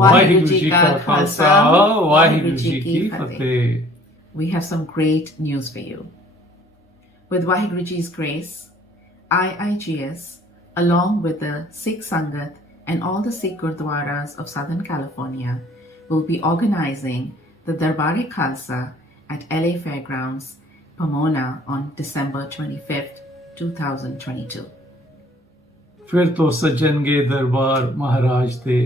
Vaheguru Ji Ka Khalsa, Vaheguru Ji Ki Fateh. We have some great news for you. With Vaheguru Ji's grace, IIGS, along with the Sikh Sangat and all the Sikh Gurdwaras of Southern California, will be organizing the Darbar-E-Khalsa at LA Fairgrounds, Pomona on December 25th, 2022. फिर तो सजनगे दरबार महाराज दे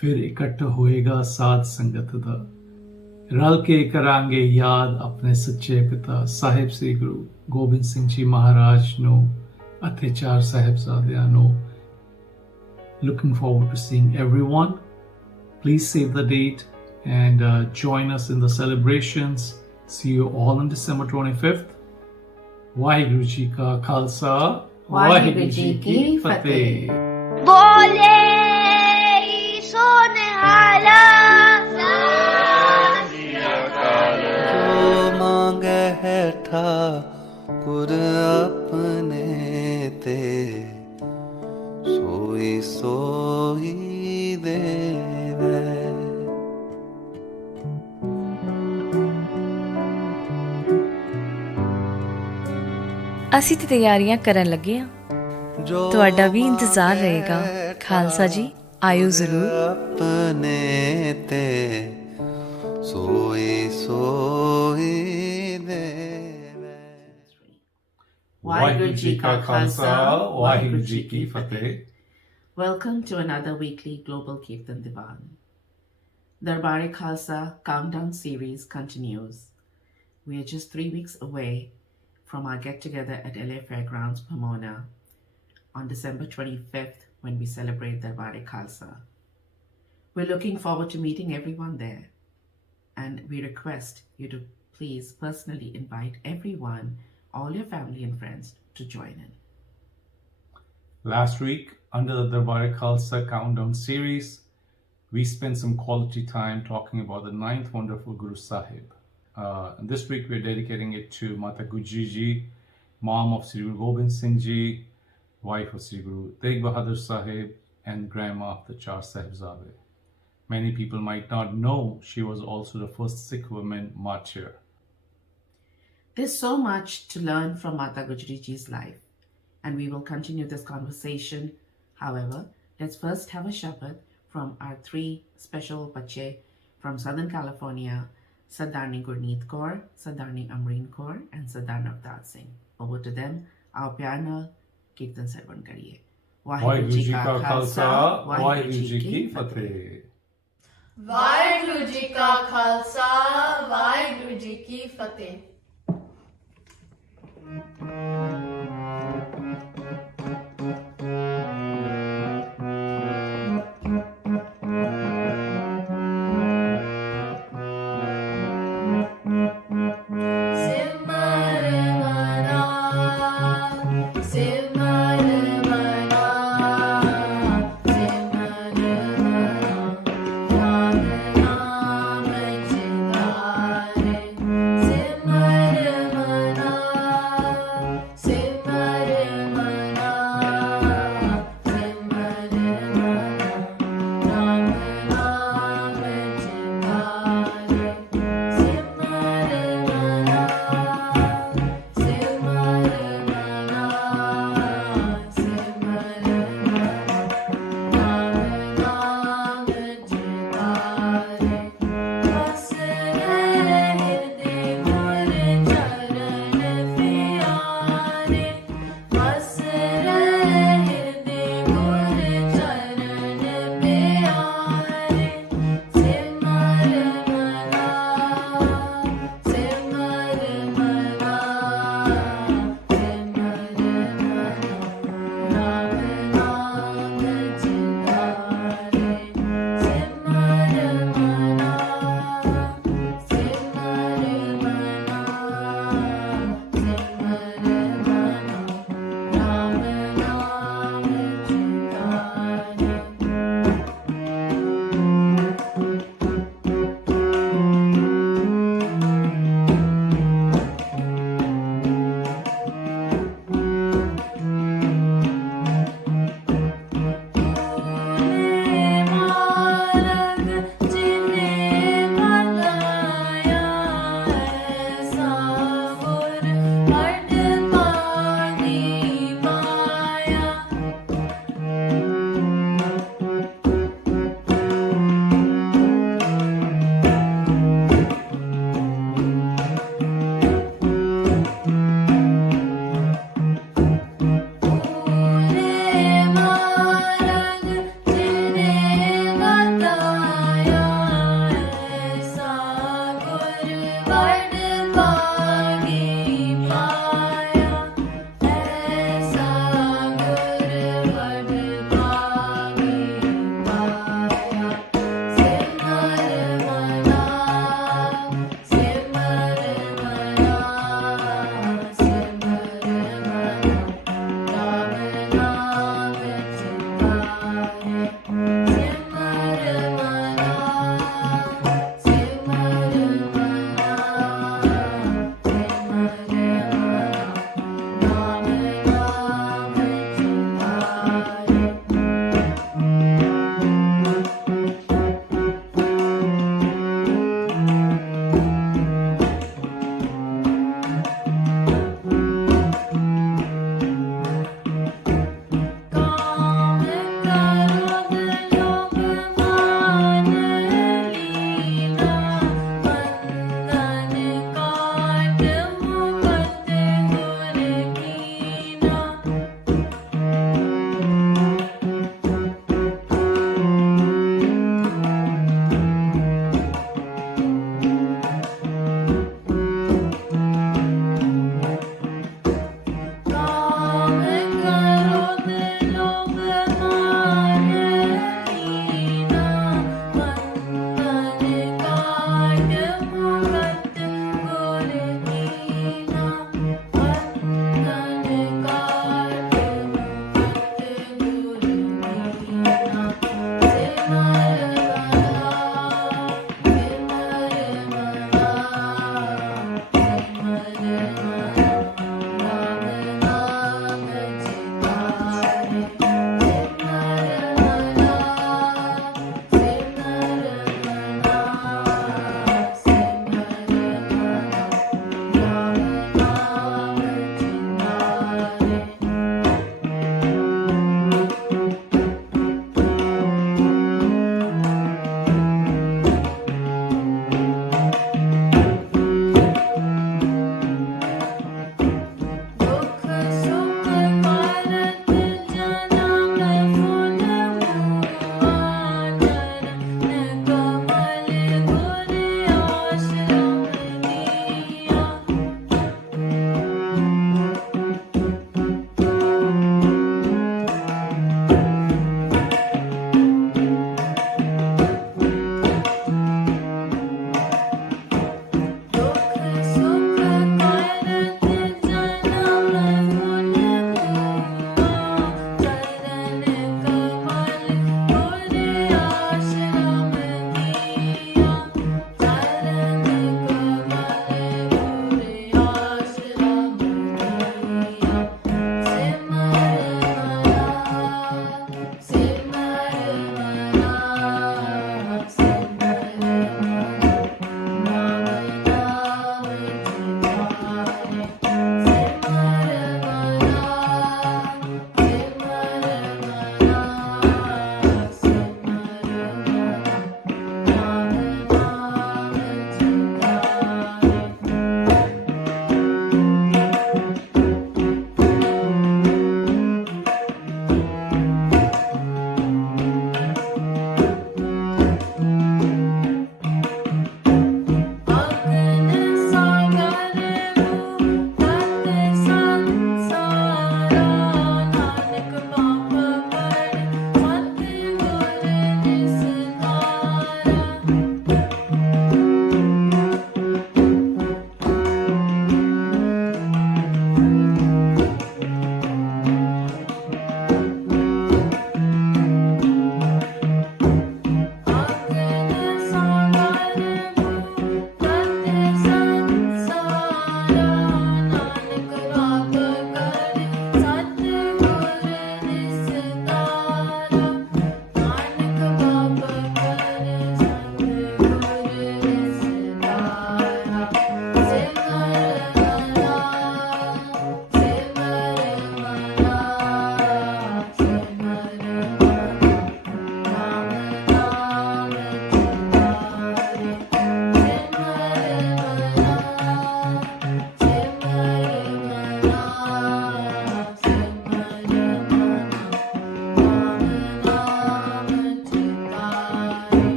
फिर इकट्ठ होएगा साध संगत दा रल के करांगे याद अपने सच्चे पिता साहिब श्री गुरु गोबिंद सिंह जी महाराज नो अथे चार साहिबजादियां no. Looking forward to seeing everyone. Please save the date and join us in the celebrations. See you all on December 25th. Vaheguru Ji Ka Khalsa, Vaheguru Ji Ki Fateh. Bole sonhala जो मांगे है ठाकुर अपने ते सोई सोई देवे. ਅਸੀਂ ਤੇ ਤਿਆਰੀਆਂ ਕਰਨ ਲੱਗੇ ਹਾਂ. ਤੁਹਾਡਾ ਵੀ ਇੰਤਜ਼ਾਰ ਰਹੇਗਾ. ਖਾਲਸਾ ਜੀ ਆਇਓ ਜ਼ਰੂਰ. अपने ते सोई सोई देवे. Vaheguru Ji Ka Khalsa, Vaheguru Ji Ki Fateh. Welcome to another weekly Global Kirtan Dewan. Darbar-E-Khalsa countdown series continues. We are just 3 weeks away from our get-together at LA Fairgrounds, Pomona on December 25th when we celebrate Darbar-E-Khalsa. We're looking forward to meeting everyone there, and we request you to please personally invite everyone, all your family and friends, to join in. Last week, under the Darbar-E-Khalsa countdown series, we spent some quality time talking about the 9th wonderful Guru Sahib. And this week we're dedicating it to Mata Gujri Ji, mom of Sri Guru Gobind Singh Ji, wife of Sri Guru Bahadur Sahib, and grandma of the Chaar Sahibzaade. Many people might not know she was also the first Sikh woman martyr. There's so much to learn from Mata Gujri Ji's life, and we will continue this conversation. However, let's first have a shabad from our 3 special bache from Southern California, Sardani Gurneet Kaur, Sardani Amreen Kaur, and Sardar Navtaaj Singh. Over to them, our piano Kirtan Sewa kariye. Vaheguru Ji Ka Khalsa, Vaheguru Ji Ki Fateh. Waheguru ji का खालसा वाहिगुरु जी की फतेह. Simmer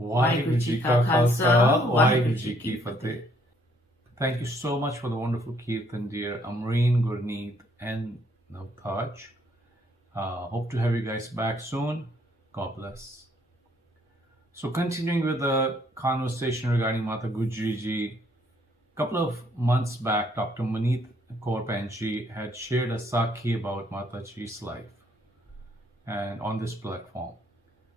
Waheguru Ji Ka Khalsa, Waheguru Ji Ki Fateh. Thank you so much for the wonderful Kirtan, dear Amreen, Gurneet, and Navtaaj. Hope to have you guys back soon. God bless. So continuing with the conversation regarding Mata Gujri Ji, a couple of months back, Dr. Maneet Kaur Panji had shared a Sakhi about Mataji's life and on this platform.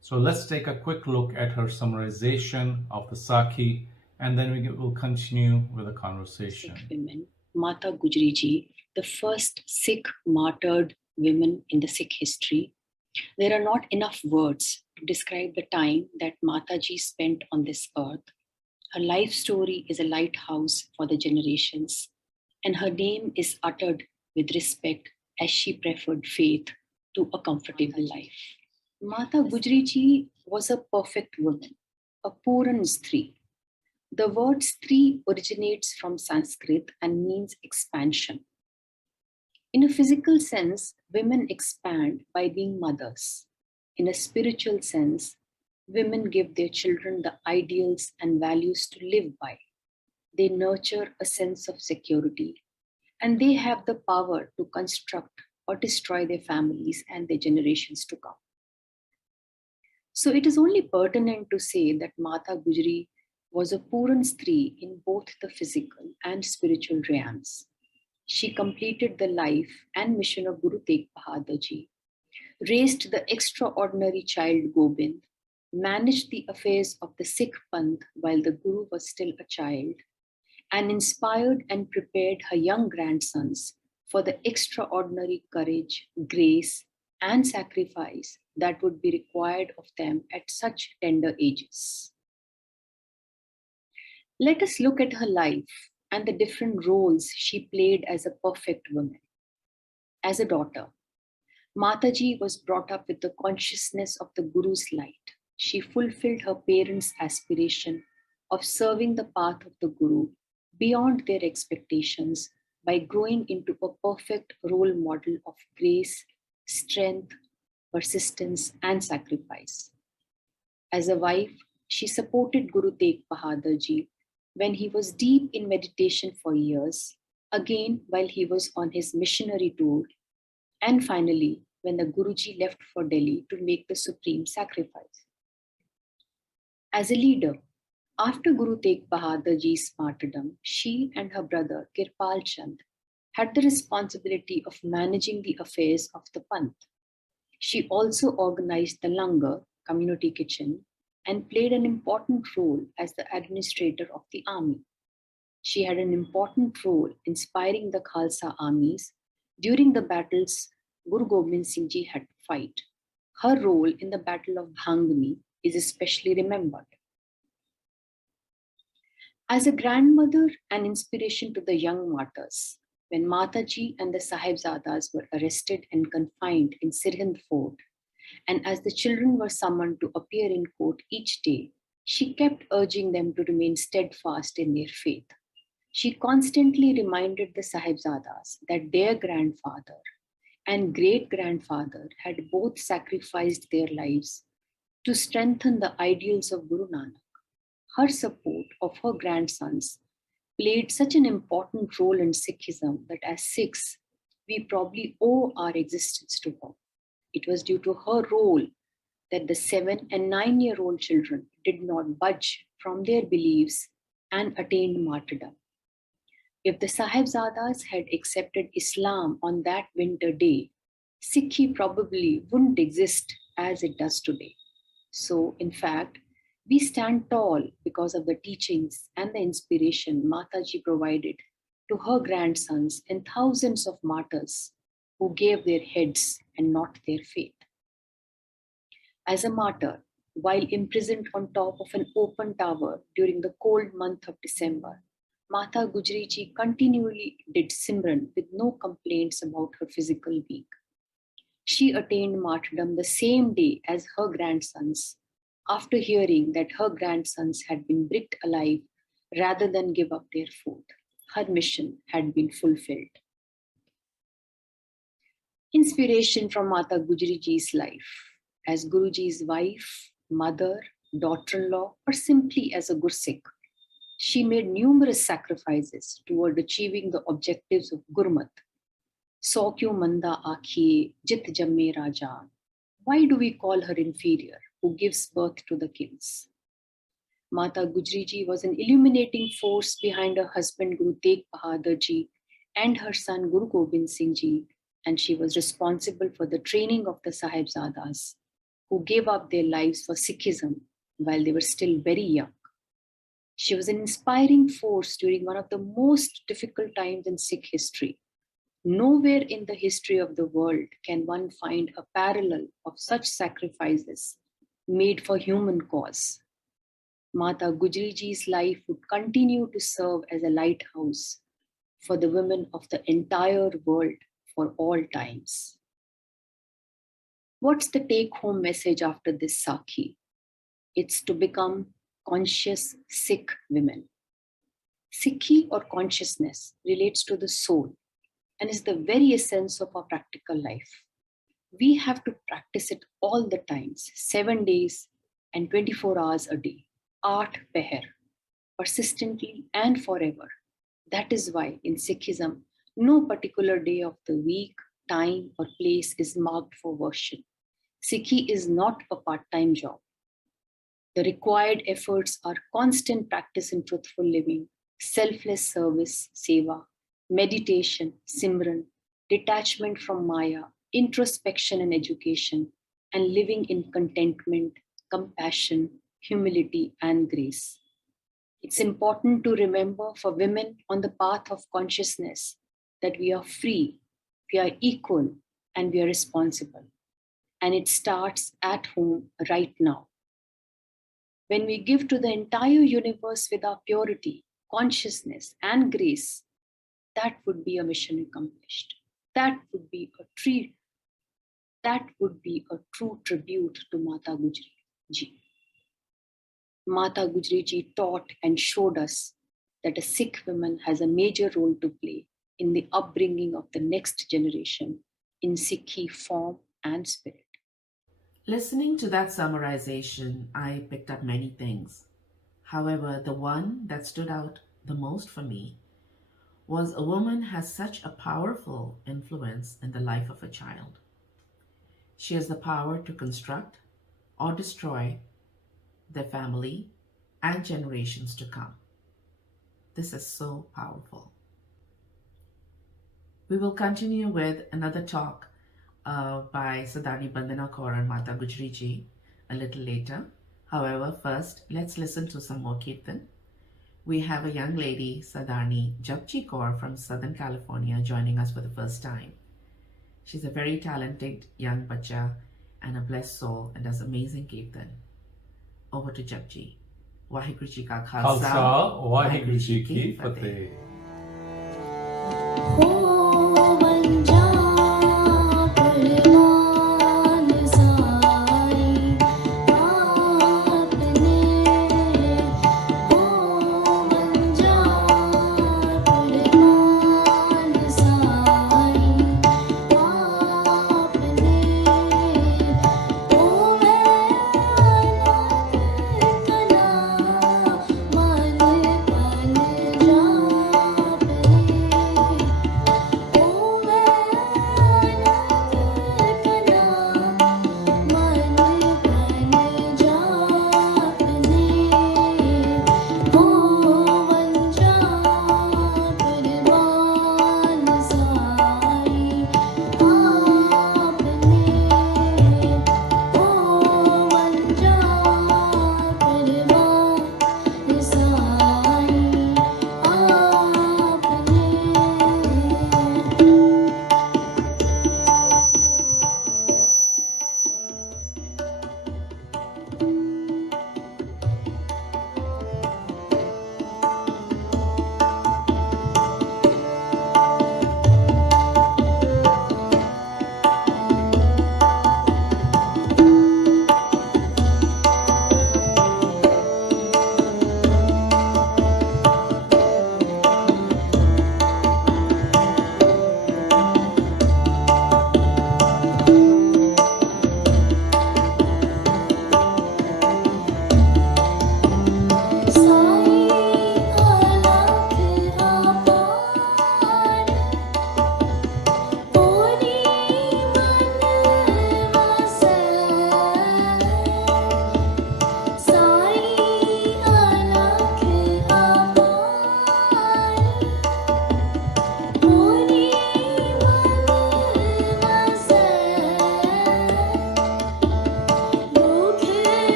So let's take a quick look at her summarization of the Sakhi, and then we will continue with the conversation. Sikh women, Mata Gujri Ji, the first Sikh martyred women in the Sikh history. There are not enough words to describe the time that Mataji spent on this earth. Her life story is a lighthouse for the generations, and her name is uttered with respect as she preferred faith to a comfortable life. Mata Gujri Ji was a perfect woman, a Puran Stri. The word Stri originates from Sanskrit and means expansion. In a physical sense, women expand by being mothers. In a spiritual sense, women give their children the ideals and values to live by. They nurture a sense of security, and they have the power to construct or destroy their families and their generations to come. So it is only pertinent to say that Mata Gujri was a Puran Stri in both the physical and spiritual realms. She completed the life and mission of Guru Tegh Bahadur Ji, raised the extraordinary child Gobind, managed the affairs of the Sikh Panth while the Guru was still a child, and inspired and prepared her young grandsons for the extraordinary courage, grace, and sacrifice that would be required of them at such tender ages. Let us look at her life and the different roles she played as a perfect woman. As a daughter, Mataji was brought up with the consciousness of the Guru's light. She fulfilled her parents' aspiration of serving the path of the Guru beyond their expectations by growing into a perfect role model of grace, strength, persistence, and sacrifice. As a wife, she supported Guru Tegh Bahadur Ji when he was deep in meditation for years, again while he was on his missionary tour, and finally when the Guruji left for Delhi to make the supreme sacrifice. As a leader, after Guru Tegh Bahadur Ji's martyrdom, she and her brother Kirpal Chand had the responsibility of managing the affairs of the Panth. She also organized the Langar, community kitchen, and played an important role as the administrator of the army. She had an important role inspiring the Khalsa armies during the battles Guru Gobind Singh Ji had to fight. Her role in the Battle of Bhangni is especially remembered. As a grandmother and inspiration to the young martyrs, when Mataji and the Sahibzadas were arrested and confined in Sirhind Fort, and as the children were summoned to appear in court each day, she kept urging them to remain steadfast in their faith. She constantly reminded the Sahibzadas that their grandfather and great-grandfather had both sacrificed their lives to strengthen the ideals of Guru Nanak. Her support of her grandsons played such an important role in Sikhism that as Sikhs, we probably owe our existence to her. It was due to her role that the 7 and 9-year-old children did not budge from their beliefs and attained martyrdom. If the Sahibzadas had accepted Islam on that winter day, Sikhi probably wouldn't exist as it does today. So, in fact, we stand tall because of the teachings and the inspiration Mataji provided to her grandsons and thousands of martyrs who gave their heads and not their faith. As a martyr, while imprisoned on top of an open tower during the cold month of December, Mata Gujri Ji continually did Simran with no complaints about her physical being. She attained martyrdom the same day as her grandsons, after hearing that her grandsons had been bricked alive rather than give up their food. Her mission had been fulfilled. Inspiration from Mata Gujri Ji's life. As Guruji's wife, mother, daughter-in-law, or simply as a Gursikh. She made numerous sacrifices toward achieving the objectives of Gurmat. So kyu manda aakhiye, jit jamme rajan. Why do we call her inferior, who gives birth to the kings? Mata Gujri Ji was an illuminating force behind her husband Guru Tegh Bahadur Ji and her son Guru Gobind Singh Ji, and she was responsible for the training of the Sahibzadas, who gave up their lives for Sikhism while they were still very young. She was an inspiring force during one of the most difficult times in Sikh history. Nowhere in the history of the world can one find a parallel of such sacrifices made for human cause. Mata Gujri Ji's life would continue to serve as a lighthouse for the women of the entire world for all times. What's the take-home message after this Sakhi? It's to become conscious Sikh women. Sikhi or consciousness relates to the soul and is the very essence of our practical life. We have to practice it all the times, 7 days and 24 hours a day, Aat Peher, persistently and forever. That is why in Sikhism, no particular day of the week, time or place is marked for worship. Sikhi is not a part-time job. The required efforts are constant practice in truthful living, selfless service, seva, meditation, simran, detachment from maya, introspection and education, and living in contentment, compassion, humility, and grace. It's important to remember for women on the path of consciousness that we are free, we are equal, and we are responsible. And it starts at home right now. When we give to the entire universe with our purity, consciousness, and grace, that would be a mission accomplished. That would be a true tribute to Mata Gujri Ji. Mata Gujri Ji taught and showed us that a Sikh woman has a major role to play in the upbringing of the next generation in Sikhi form and spirit. Listening to that summarization, I picked up many things. However, the one that stood out the most for me was a woman has such a powerful influence in the life of a child. She has the power to construct or destroy their family and generations to come. This is so powerful. We will continue with another talk by Sardani Bandana Kaur and Mata Gujri Ji a little later. However, first, let's listen to some more Kirtan. We have a young lady, Sardani Japji Kaur from Southern California, joining us for the first time. She's a very talented young bacha and a blessed soul and does amazing Kirtan. Over to Japji. Waheguru Ji Ka Khalsa, Waheguru Ji Ki Fateh.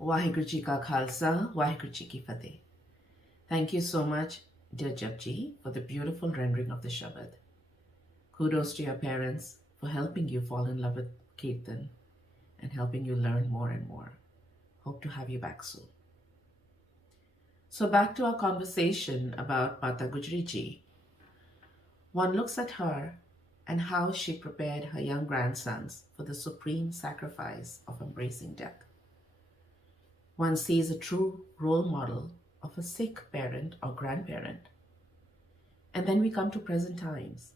Waheguru Ji Ka Khalsa, Waheguru Ji Ki Fateh. Thank you so much, dear Japji, for the beautiful rendering of the Shabad. Kudos to your parents for helping you fall in love with Kirtan and helping you learn more and more. Hope to have you back soon. So back to our conversation about Mata Gujri Ji. One looks at her and how she prepared her young grandsons for the supreme sacrifice of embracing death. One sees a true role model of a Sikh parent or grandparent. And then we come to present times.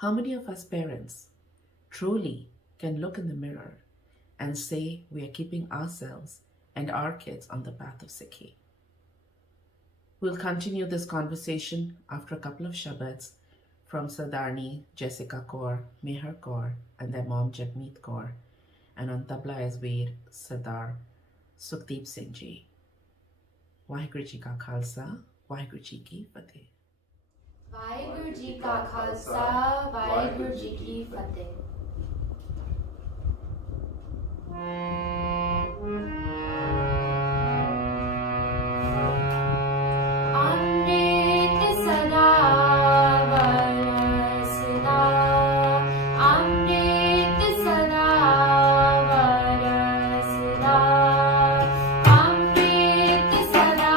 How many of us parents truly can look in the mirror and say we are keeping ourselves and our kids on the path of Sikhi? We'll continue this conversation after a couple of Shabads from Sardarni Jessica Kaur, Mehr Kaur, and their mom Jagmeet Kaur, and on tabla as Veer Sardar Sukhdeep Singh Ji. Waheguru Ji Ka Khalsa, Waheguru Ji Ki Fateh. Waheguru Ji Ka Khalsa, Waheguru Ji Ki Fateh. Amrit sada varasda, Amrit sada varasda, Amrit sada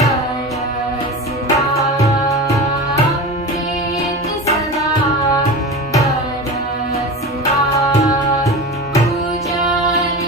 varasda, Amrit sada varasda, Jujhar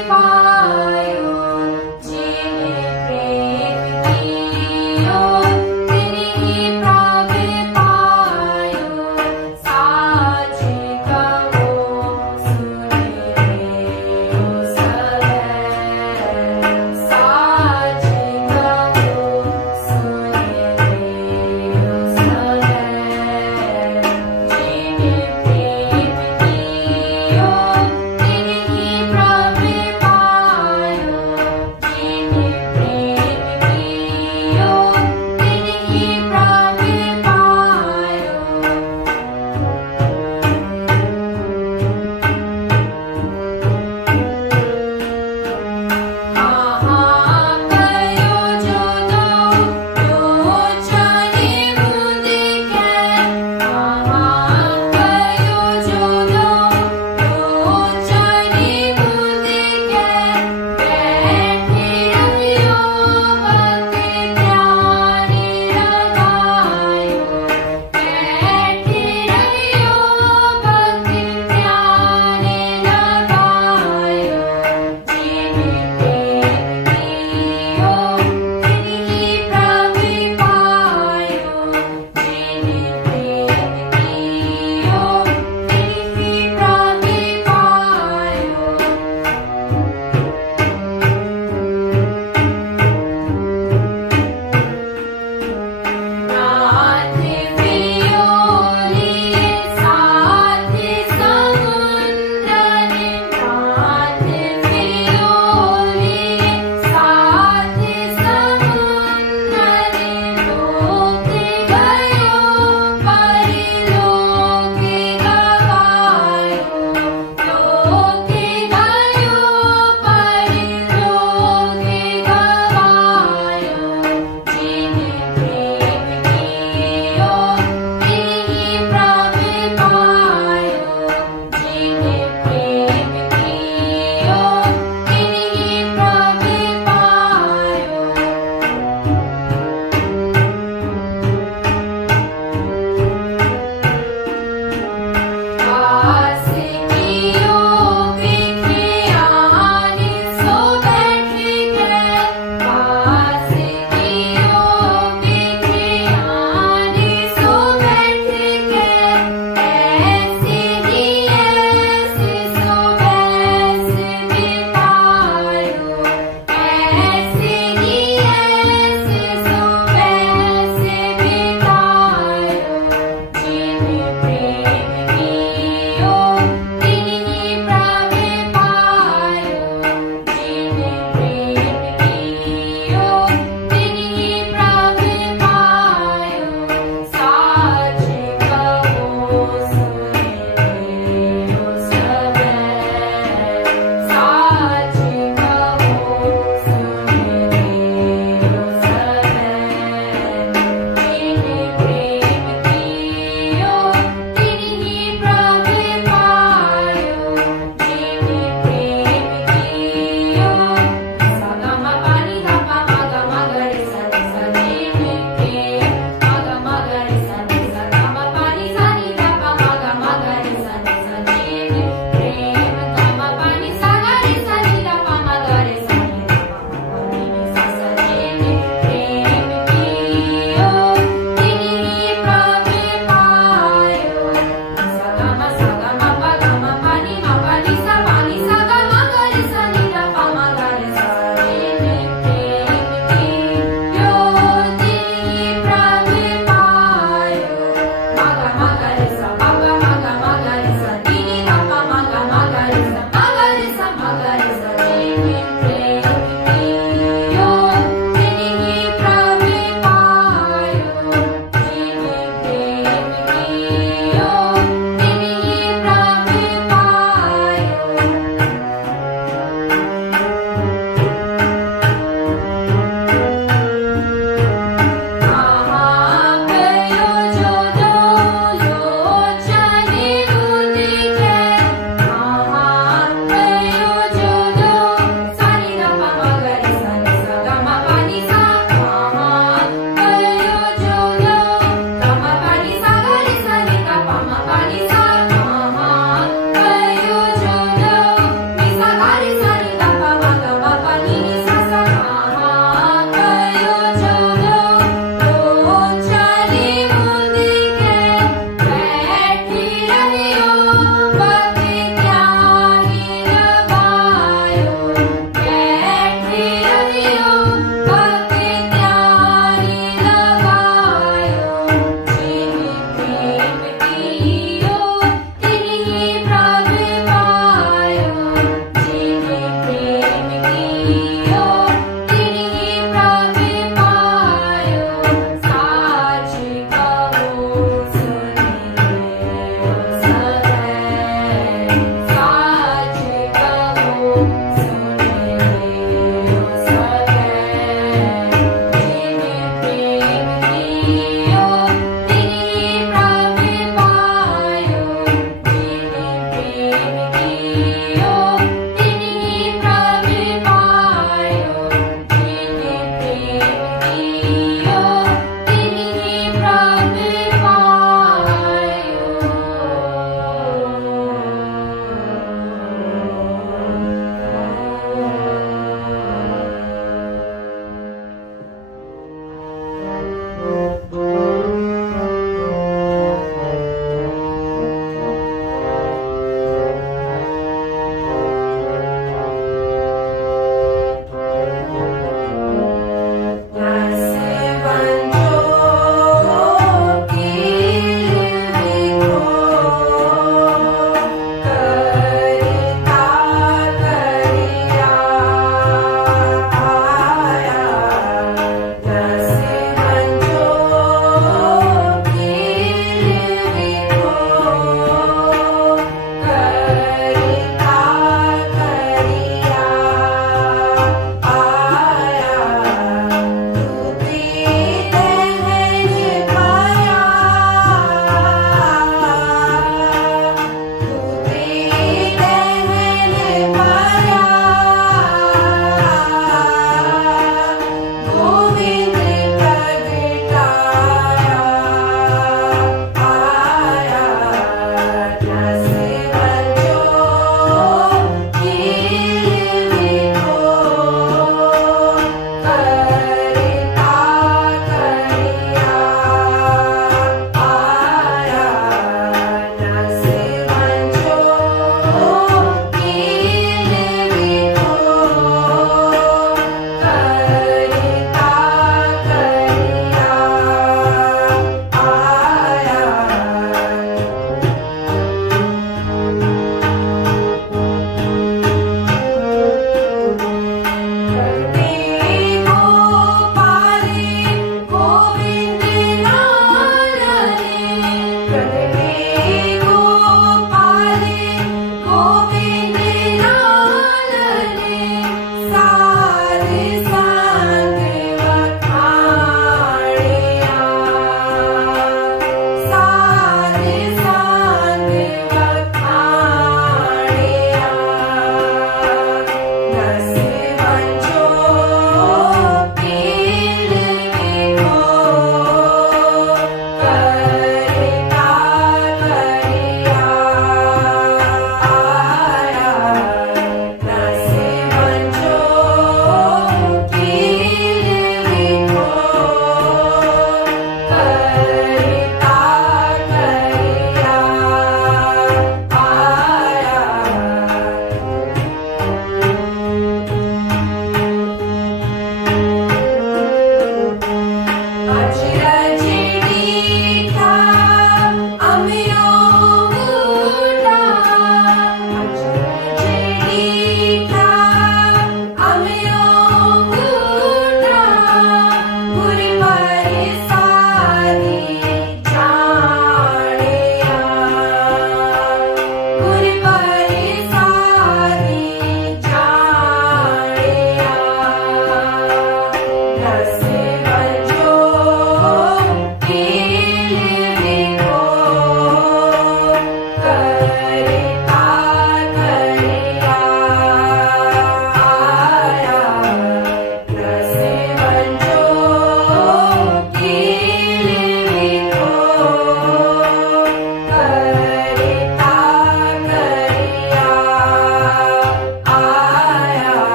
Bye.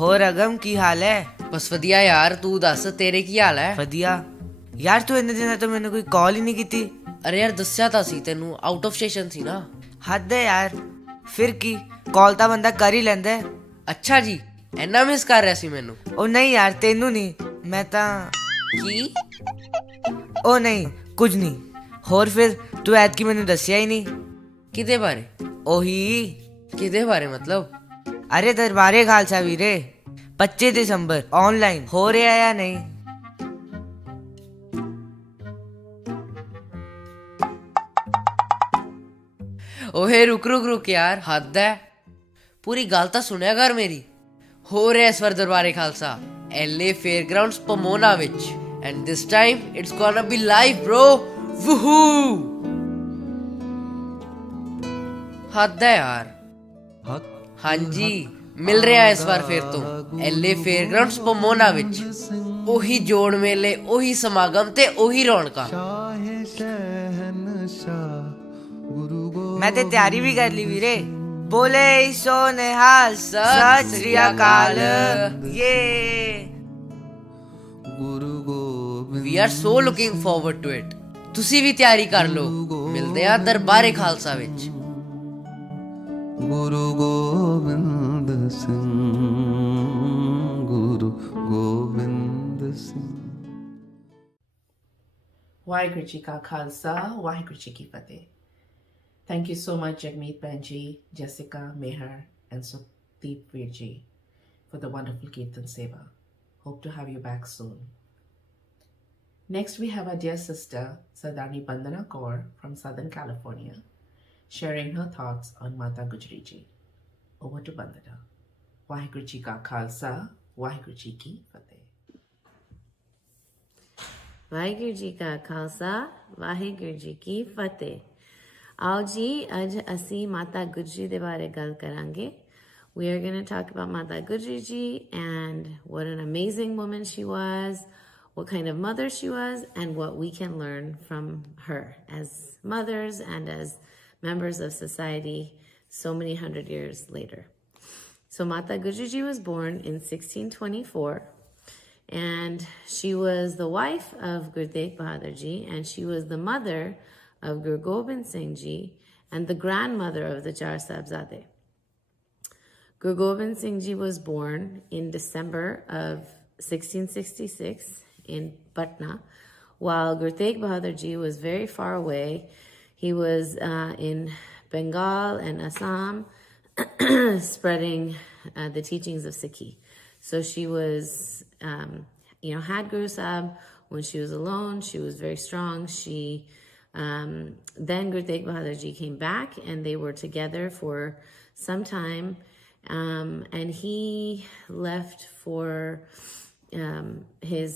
ਹੋਰ ਅਗਮ ਕੀ ਹਾਲ ਹੈ? ਬਸ ਵਧੀਆ ਯਾਰ, ਤੂੰ ਦੱਸ ਤੇਰੇ ਕੀ ਹਾਲ ਹੈ? ਵਧੀਆ ਯਾਰ, ਤੂੰ ਇੰਨੇ ਦਿਨਾਂ ਤੋਂ ਮੈਨੂੰ ਕੋਈ ਕਾਲ ਹੀ ਨਹੀਂ ਕੀਤੀ। ਅਰੇ ਯਾਰ ਦੱਸਿਆ ਤਾਂ ਸੀ ਤੈਨੂੰ, ਆਊਟ ਆਫ ਸਟੇਸ਼ਨ ਸੀ ਨਾ। ਹੱਦ ਹੈ ਯਾਰ, ਫਿਰ ਕੀ, ਕਾਲ ਤਾਂ ਬੰਦਾ ਕਰ ਹੀ ਲੈਂਦਾ। ਅੱਛਾ ਜੀ, ਇੰਨਾ ਮਿਸ ਕਰ ਰਿਹਾ ਸੀ ਮੈਨੂੰ? ਉਹ ਨਹੀਂ ਯਾਰ, ਤੈਨੂੰ ਨਹੀਂ, ਮੈਂ ਤਾਂ। ਕੀ? ਉਹ ਨਹੀਂ, ਕੁਝ ਨਹੀਂ। ਹੋਰ ਫਿਰ ਤੂੰ ਐਤਕੀ ਮੈਨੂੰ ਦੱਸਿਆ ਹੀ ਨਹੀਂ। ਕਿਹਦੇ ਬਾਰੇ? ਉਹੀ। ਕਿਹਦੇ ਬਾਰੇ ਮਤਲਬ? ਅਰੇ ਦਰਬਾਰੇ ਖਾਲਸਾ ਵੀਰੇ, 25 ਦਸੰਬਰ ਆਨਲਾਈਨ ਹੋ ਰਿਹਾ ਜਾਂ ਨਹੀਂ? ਓਏ ਰੁਕ ਯਾਰ, ਹੱਦ ਹੈ। ਪੂਰੀ ਗੱਲ ਤਾਂ ਸੁਣਿਆ ਕਰ ਮੇਰੀ। ਹੋ ਰਿਹਾ ਇਸ ਵਾਰ ਦਰਬਾਰੇ ਖਾਲਸਾ LA ਫੇਅਰਗਰਾਉਂਡਸ ਪਮੋਨਾ ਵਿੱਚ, and this time it's gonna be live bro. Woohoo, ਹੱਦ ਹੈ ਯਾਰ। ਹਾਂਜੀ, ਮਿਲ ਰਿਹਾ ਇਸ ਵਾਰ ਫਿਰ ਤੋਂ LA ਫੇਅਰਗਰਾਉਂਡਸ ਪਮੋਨਾ ਵਿੱਚ। ਉਹੀ ਜੋੜ ਮੇਲੇ, ਉਹੀ ਸਮਾਗਮ ਤੇ ਉਹੀ ਰੌਣਕਾਂ। ਮੈਂ ਤੇ ਤਿਆਰੀ ਵੀ ਕਰ ਲਈ ਵੀਰੇ। ਬੋਲੇ ਸੋ ਨਿਹਾਲ, ਸਤਿ ਸ੍ਰੀ ਅਕਾਲ। We are so looking forward to it. ਤੁਸੀਂ ਵੀ ਤਿਆਰੀ ਕਰ ਲਓ। ਮਿਲਦੇ ਆ ਦਰਬਾਰੇ ਖਾਲਸਾ ਵਿੱਚ। ਗੁਰੂ ਗੋਬਿੰਦ ਸਿੰਘ, ਗੁਰੂ ਗੋਬਿੰਦ ਸਿੰਘ। ਵਾਹਿਗੁਰੂ ਜੀ ਕਾ ਖਾਲਸਾ, ਵਾਹਿਗੁਰੂ ਜੀ ਕੀ ਫਤਿਹ। Thank you so much, Jagmeet Banji, Jessica, Mehr, and Sudeep Virji for the wonderful Kirtan Sewa. Hope to have you back soon. Next, we have our dear sister, Sardani Bandana Kaur from Southern California, sharing her thoughts on Mata Gujri Ji. Over to Bandana. Vaheguru Ji Ka Khalsa, Vaheguru Ji Ki Fateh. Waheguru ji ਕਾ ਖਾਲਸਾ, ਵਾਹਿਗੁਰੂ ਜੀ ਕੀ ਫਤਿਹ। ਆਓ ਜੀ, ਅੱਜ ਅਸੀਂ ਮਾਤਾ ਗੁਜਰੀ ਦੇ ਬਾਰੇ ਗੱਲ ਕਰਾਂਗੇ। We are going to talk about Mata Gujri Ji and what an amazing woman she was, what kind of mother she was, and what we can learn from her as mothers and as members of society so many hundred years later. So Mata Gujri Ji was born in 1624, and she was the wife of Guru Bahadur Ji, and she was the mother of Guru Gobind Singh Ji and the grandmother of the Chaar Sahibzaade. Guru Gobind Singh Ji was born in December of 1666 in Patna, while Guru Tegh Bahadur Ji was very far away. He was in Bengal and Assam spreading the teachings of Sikhi. So she was, had Guru Sahib when she was alone. She was very strong. Then Guru Tegh Bahadur Ji came back and they were together for some time. And he left for his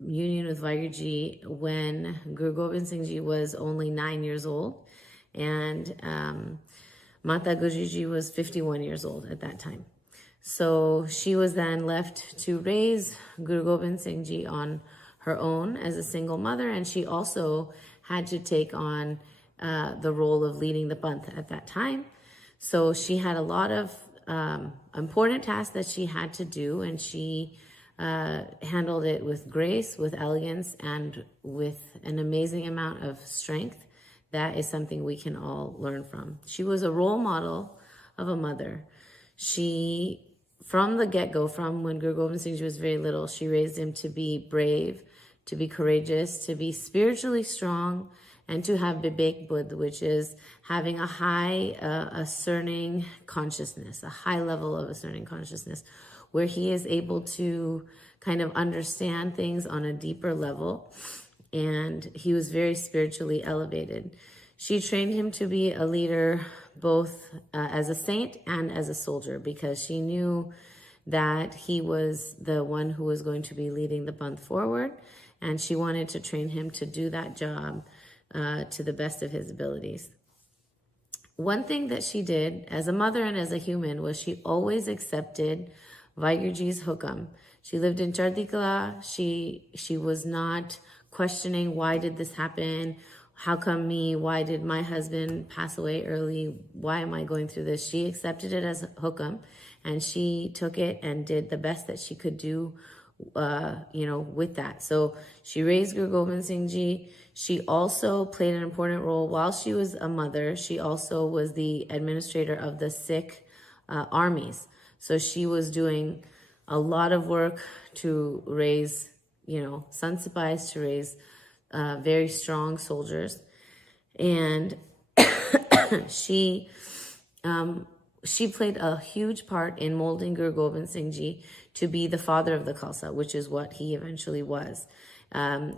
union with Vaheguru Ji when Guru Gobind Singh Ji was only 9 years old. And Mata Gujri Ji was 51 years old at that time. So she was then left to raise Guru Gobind Singh Ji on her own as a single mother, and she also had to take on the role of leading the Panth at that time. So she had a lot of important tasks that she had to do, and she handled it with grace, with elegance, and with an amazing amount of strength. That is something we can all learn from. She was a role model of a mother. She, from the get-go, from when Guru Gobind Singh Ji was very little, she raised him to be brave, to be courageous, to be spiritually strong, and to have Bibek Buddh, which is having a high discerning consciousness, a high level of discerning consciousness, where he is able to kind of understand things on a deeper level. And he was very spiritually elevated. She trained him to be a leader, both as a saint and as a soldier, because she knew that he was the one who was going to be leading the Panth forward. And she wanted to train him to do that job to the best of his abilities. One thing that she did as a mother and as a human was she always accepted Vaheguru Ji's hukam. She lived in Chardikala. She was not questioning, why did this happen? how come me? Why did my husband pass away early? Why am I going through this? She accepted it as hukam, and she took it and did the best that she could do, with that. So she raised Guru Gobind Singh Ji. She also played an important role while she was a mother. She also was the administrator of the Sikh armies. So she was doing a lot of work to raise, Sant Sipais, to raise very strong soldiers. And she played a huge part in molding Guru Gobind Singh Ji to be the father of the Khalsa, which is what he eventually was.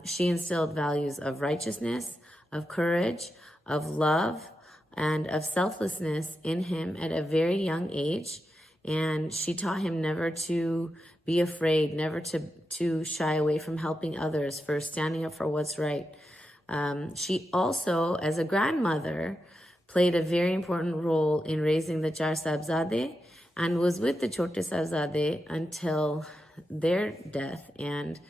She instilled values of righteousness, of courage, of love, and of selflessness in him at a very young age. And she taught him never to be afraid, never to shy away from helping others, for standing up for what's right. She also, as a grandmother, played a very important role in raising the Chaar Sahibzaade and was with the Chote Sahibzaade until their death, and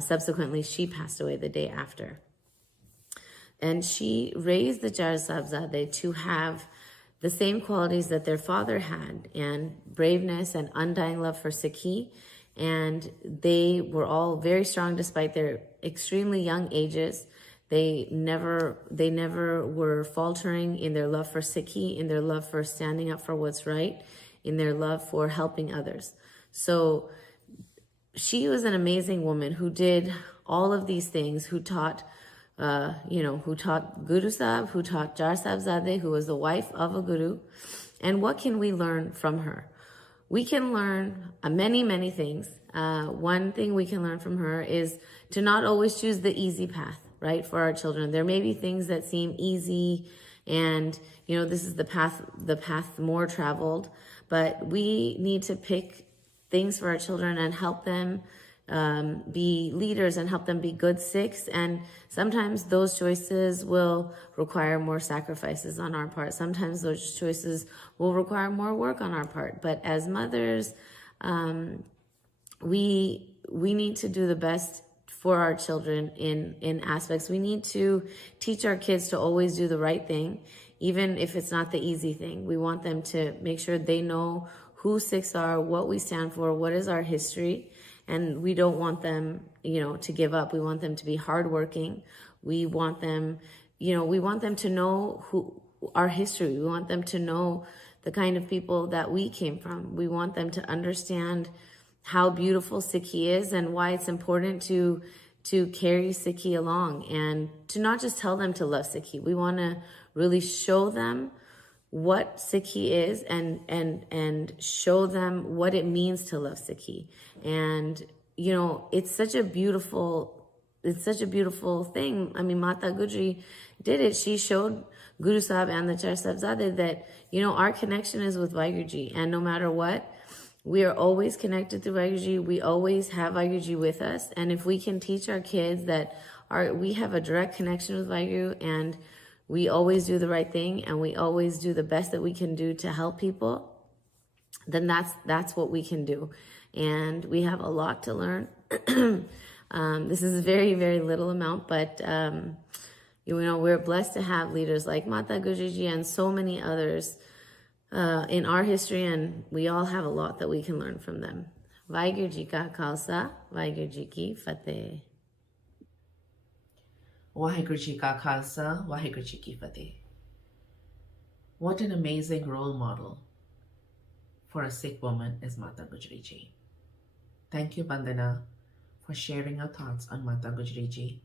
subsequently she passed away the day after. And she raised the Chaar Sahibzaade to have the same qualities that their father had, and braveness and undying love for Sikhi. And they were all very strong despite their extremely young ages. They never were faltering in their love for Sikhi, in their love for standing up for what's right, in their love for helping others. So she was an amazing woman who did all of these things, who taught who taught Guru Sahib, who taught Chaar Sahibzaade, who was the wife of a Guru. And what can we learn from her? We can learn many, many things. One thing we can learn from her is to not always choose the easy path, right, for our children. There may be things that seem easy, and, this is the path more traveled, but we need to pick things for our children and help them be leaders and help them be good Sikhs. And sometimes those choices will require more sacrifices on our part. Sometimes those choices will require more work on our part. But as mothers, we need to do the best for our children in aspects. We need to teach our kids to always do the right thing, even if it's not the easy thing. We want them to make sure they know who Sikhs are, what we stand for, what is our history. And we don't want them, to give up. We want them to be hardworking. We want them, to know our history. We want them to know the kind of people that we came from. We want them to understand how beautiful Sikhi is and why it's important to carry Sikhi along, and to not just tell them to love Sikhi. We want to really show them what Sikhi is, and show them what it means to love Sikhi. And it's such a beautiful thing. I mean, Mata Gujri did it. She showed Guru Sahib and the Chaar Sahibzaade that our connection is with Vaheguru Ji, and no matter what, we are always connected through Vaheguru Ji. We always have Vaheguru Ji with us. And if we can teach our kids that we have a direct connection with Vaheguru, and we always do the right thing, and we always do the best that we can do to help people, then that's what we can do. And we have a lot to learn. This is a very, very little amount, but we're blessed to have leaders like Mata Gujri Ji and so many others in our history, and we all have a lot that we can learn from them. Vaheguru Ji Ka Khalsa, Vaheguru Ji Ki Fateh. Vaheguru Ji Ka Khalsa, Vaheguru Ji Ki Fateh. What an amazing role model for a Sikh woman is Mata Gujri Ji. Thank you, Bandana, for sharing your thoughts on Mata Gujri Ji.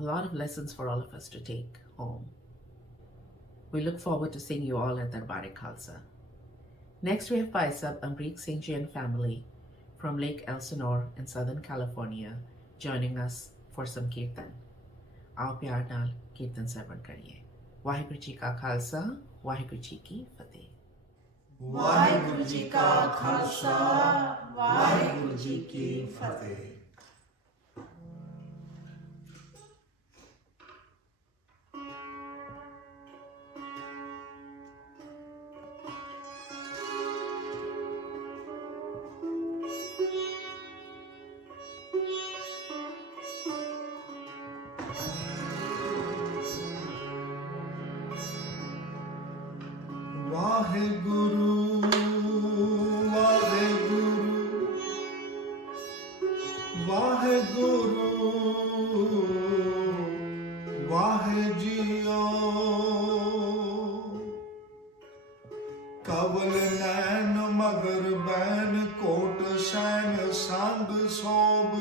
A lot of lessons for all of us to take home. We look forward to seeing you all at Darbar-E-Khalsa. Next, we have Bhai Amrik Singh Ji and family from Lake Elsinore in Southern California joining us for some Kirtan. Aao pyar naal Kirtan Sewa kariye. Vaheguru Ji Ka Khalsa, Vaheguru Ji Ki Fateh. Vaheguru Ji Ka Khalsa, Vaheguru Ji Ki Fateh. Vaheguru Vaheguru Vaheguru ਵਾਹਿ ਜੀਓ ਕਵਲ ਨੈਣ ਮਗਰ ban ਕੋਟ ਸੈਨ ਸੰਗ ਸੋਭ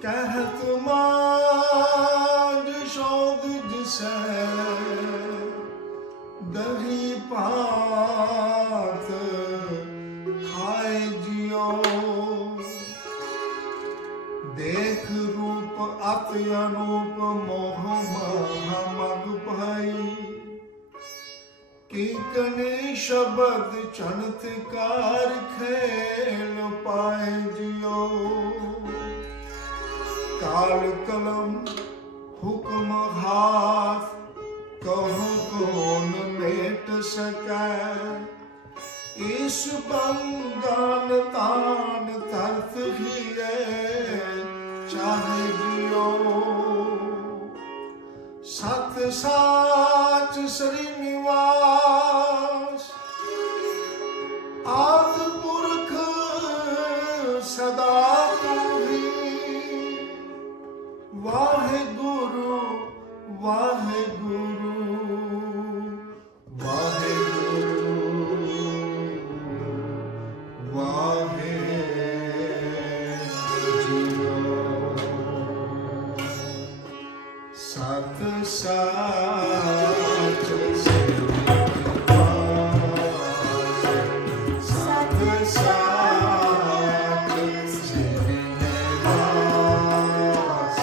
ਕਹਿਤ ਮਾਜ ਸ਼ੋਗ ਜਿਸੈ ਦਹੀ ਭਾਤ ਖਾਏ ਜਿਓ ਦੇਖ ਰੂਪ ਅਤਿ ਅਨੂਪ ਮੋਹ ਮਗ ਭਾਈ ਕੀਕਨੇ ਸ਼ਬਦ ਚਣਤਕਾਰ ਖੇਲ ਪਾਏ ਜਿਓ ਕਾਲ ਕਲਮ ਹੁਕਮ ਹਾਥ ਕਹੋ ਕੋਨ ਮੇਟ ਸਕੈ ਇਸ ਬੰਗਾਨ ਤਾਨ ਤਰਤ ਹੀਏ ਚਾਹੇ ਜਿਓ ਸਤ ਸਾਚ ਸ੍ਰੀ ਨਿਵਾਸ ਆਦ ਪੁਰਖ ਸਦਾ ਤੁਹੀ ਵਾਹਿਗੁਰੂ ਵਾਹਿਗੁਰੂ ਵਾਹਿਗੁਰੂ ਵਾਹਿਗੁਰੂ ਸਤ ਸਾਚ ਸ੍ਰੀ ਨਿਵਾਸ ਸਤ ਸਾਚ ਸ੍ਰੀ ਨਿਵਾਸ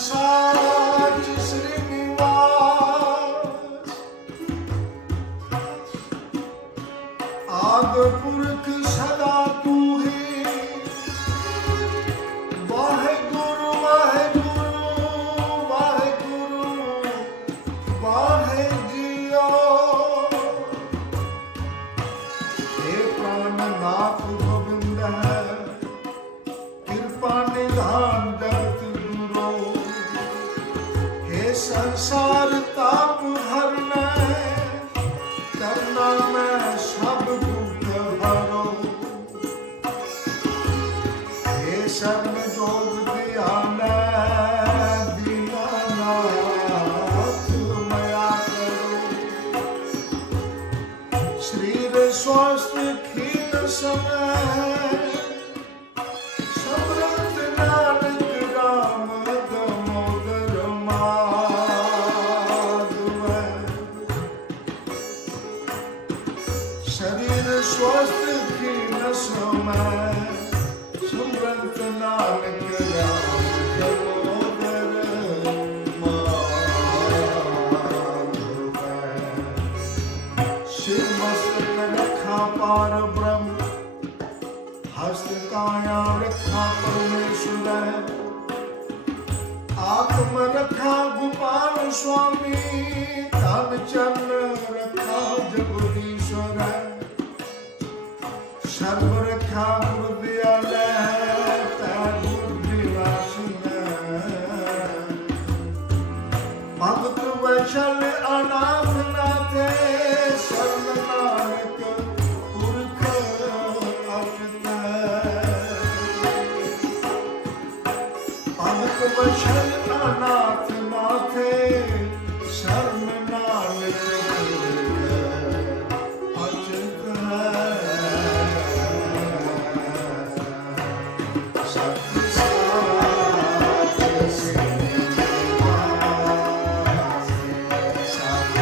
साच श्रीनिवास आदि पुरख सदा तू ही वाहेगुरु वाहेगुरु वाहेगुरु वाहे जियो हे प्राणनाथ गोबिंद है कृपा निधान जगत संसार ताप हरना करना मैं सब दुख हरो हे सर्व जोग ध्यान दीनानाथ मया करो शरीर स्वस्थ खीन समय समृद्ध नानक राम स्वस्थ की नसों में सुमरत नानक राम दामोदर माधव शिव मस्तक रखा पार ब्रह्म हस्त काया रखा परमेश्वर आत्म रखा गोपाल स्वामी तन चरण रखा जगदीश्वर सर्व रखा गुरुदयालय भगत वैशल अनाथ नाथे सर्व नानक बशन अनाथ माथे शर्म नानक अचक है सत साच श्री निवास सत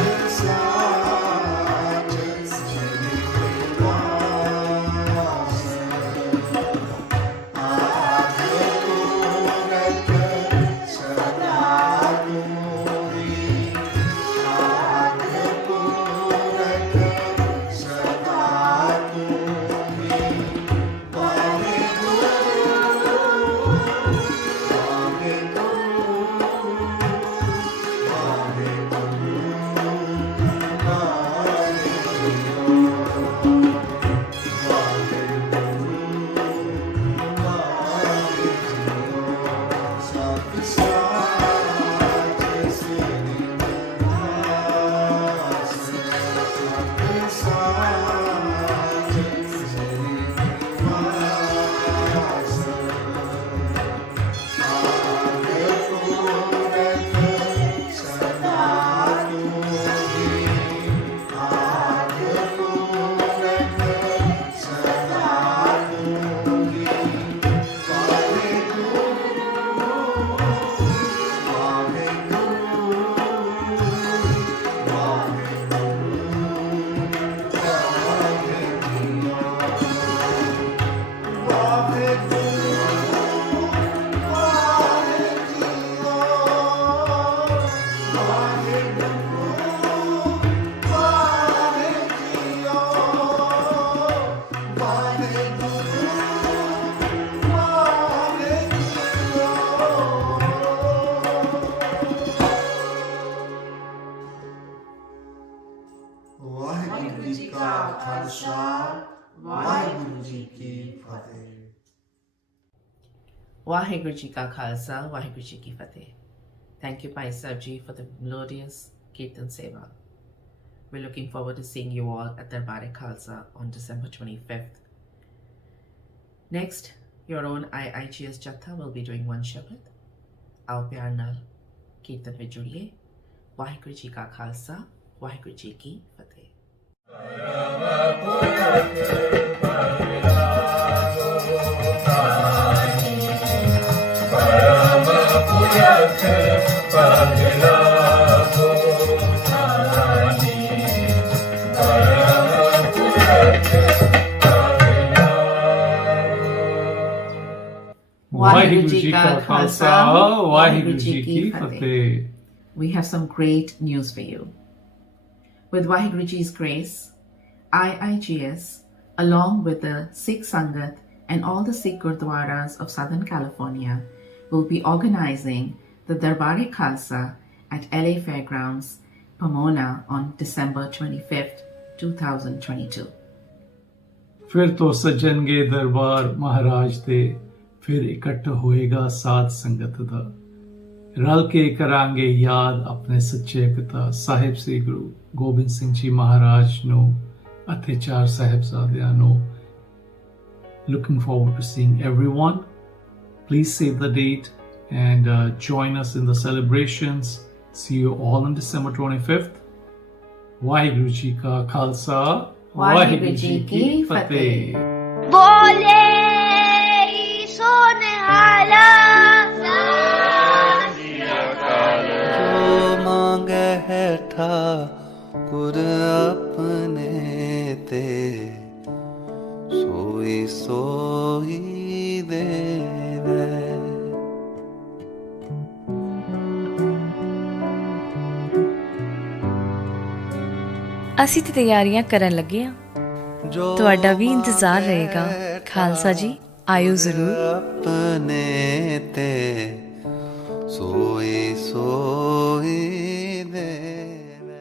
साच श्री निवास आग पूरक सदा दूरी आग पूरक सदा दूरी वाहे वाहिगुरु जी का खालसा वाहिगुरु जी की फतेह Waheguru Ji Ka Khalsa, Waheguru Ji Ki Fateh. Thank you, Bhai Ji, for the melodious Kirtan Sewa. We're looking forward to seeing you all at Darbar-E-Khalsa on December 25th. Next, your own IIGS Jatha will be doing one Shabad. Aao pyar nal Kirtan vich judiye. Waheguru Ji Ka Khalsa, Waheguru Ji Ki Fateh. Waheguru Ji Ka Khalsa, Waheguru Ji Ki Fateh. We have some great news for you. With Waheguru Ji's grace, IIGS, along with the Sikh Sangat and all the Sikh Gurdwaras of Southern California, will be organizing the Darbar-E-Khalsa at LA Fairgrounds, Pomona on December 25th, 2022. फिर तो सजनगे दरबार महाराज ते फिर इकट्ठ होएगा साध संगत दा रल के करांगे याद अपने सच्चे पिता साहिब श्री गुरु गोबिंद सिंह जी महाराज नो ਅਤੇ ਚਾਰ ਸਾਹਿਬਜ਼ਾਦਿਆਂ ਨੂੰ looking forward to seeing everyone. Please save the date and join us in the celebrations. See you all on December 25th. Waheguru Ji Ka Khalsa, Waheguru Ji Ki Fateh. बोले सोनहाला जो मांगे है ठाकुर अपने ते सोई सोई देवे ਅਸੀਂ ਤੇ ਤਿਆਰੀਆਂ ਕਰਨ ਲੱਗੇ ਆ ਤੁਹਾਡਾ ਵੀ ਇੰਤਜ਼ਾਰ ਰਹੇਗਾ ਖਾਲਸਾ ਜੀ ਆਇਓ ਜ਼ਰੂਰ अपने ते सोई सोई देवे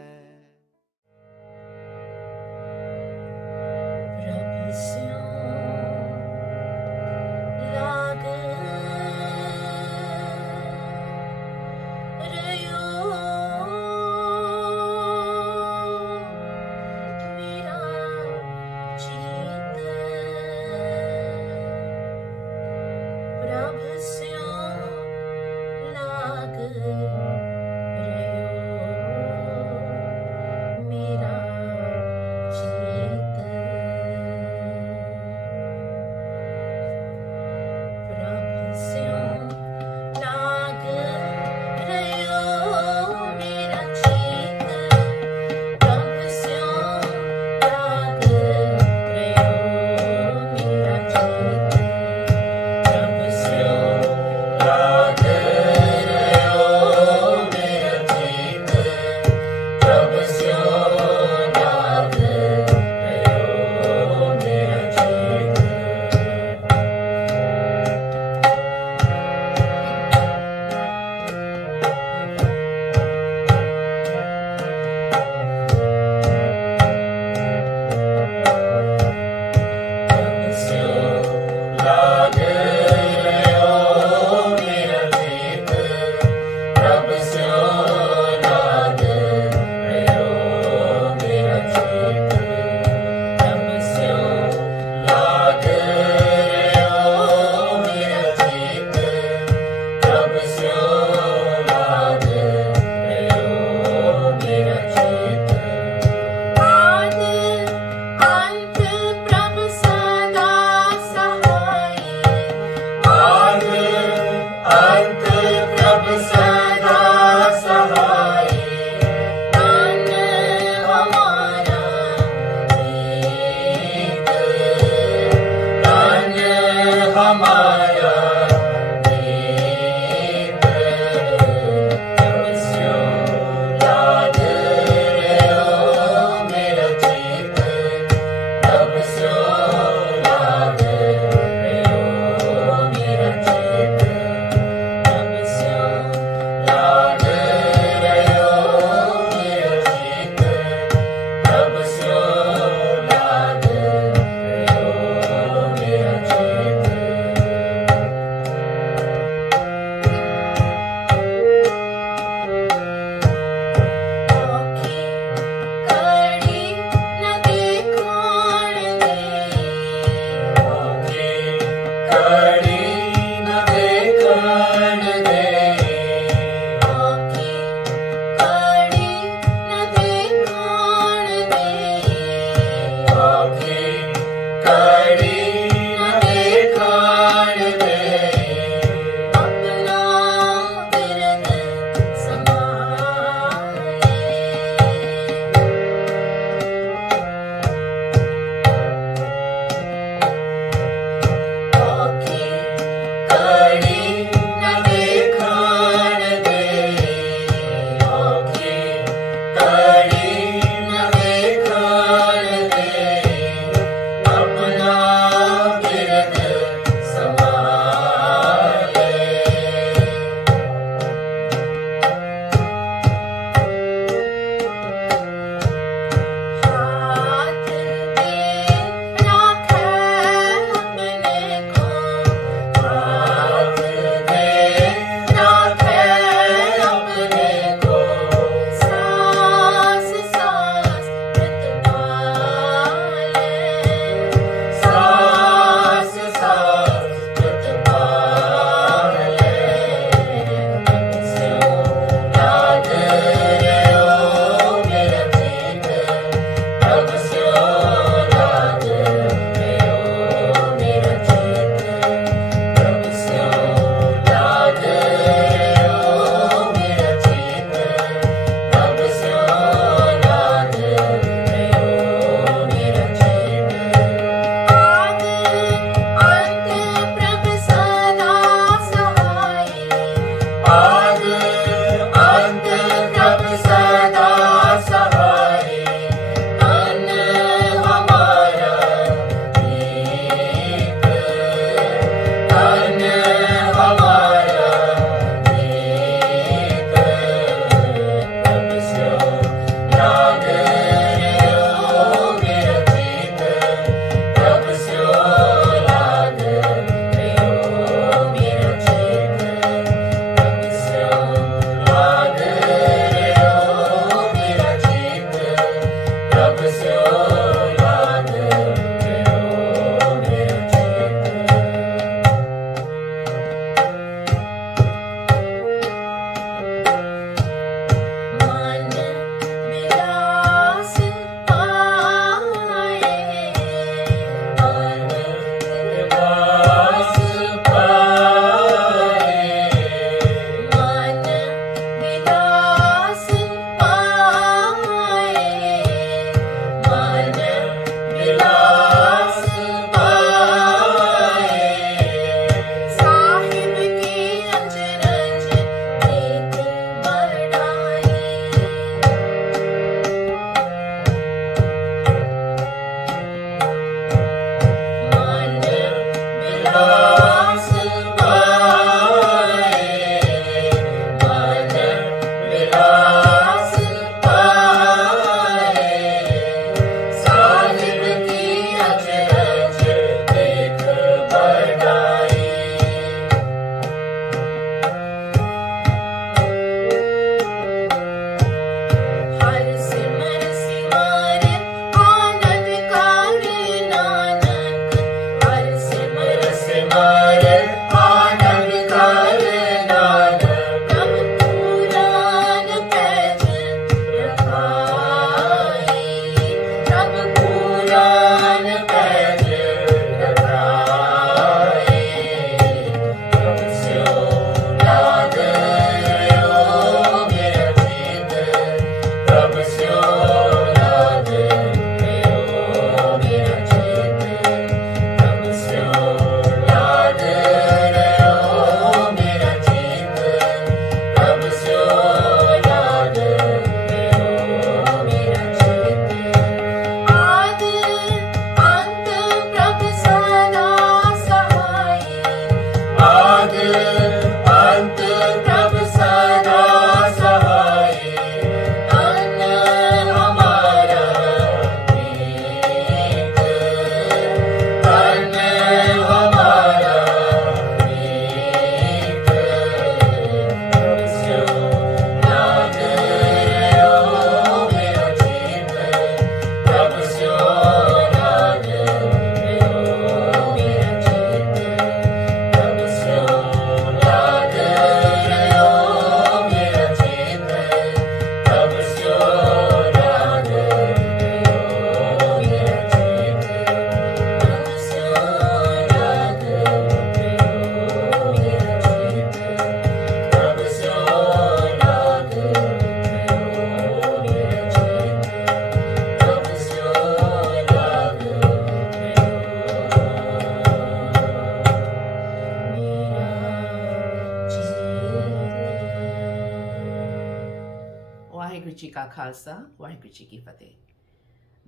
Ka Khalsa, Vaheguru Ji Ki Fateh.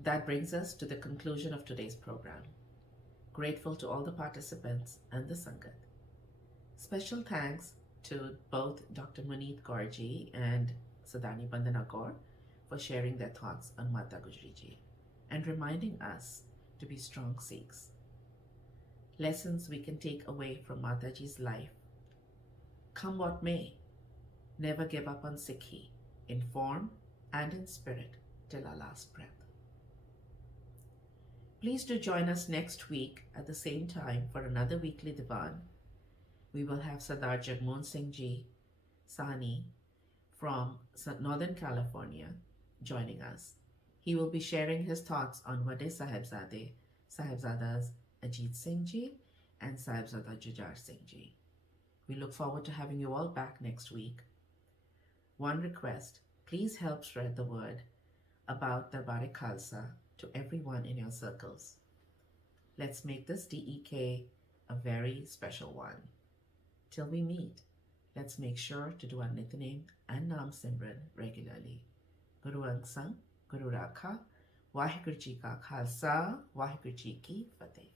That brings us to the conclusion of today's program. Grateful to all the participants and the Sangat. Special thanks to both Dr. Muneet Kaur and Sadani Bandana Kaur for sharing their thoughts on Mata Gujri Ji and reminding us to be strong Sikhs. Lessons we can take away from Mataji's life. Come what may, never give up on Sikhi, in form and in spirit, till our last breath. Please do join us next week at the same time for another weekly Divan. We will have Sardar Jagmeet Singh Ji, Sani, from Northern California, joining us. He will be sharing his thoughts on Vade Sahibzaade, Sahibzadas Ajit Singh Ji, and Sahibzada Jujhar Singh Ji. We look forward to having you all back next week. One request, please help spread the word about Darbar-E-Khalsa to everyone in your circles. Let's make this DEK a very special one. Till we meet, let's make sure to do our Nitnem and Naam Simran regularly. Guru Ang Sang, Guru Rakha, Vaheguru Ji Ka Khalsa, Vaheguru Ji Ki Fateh.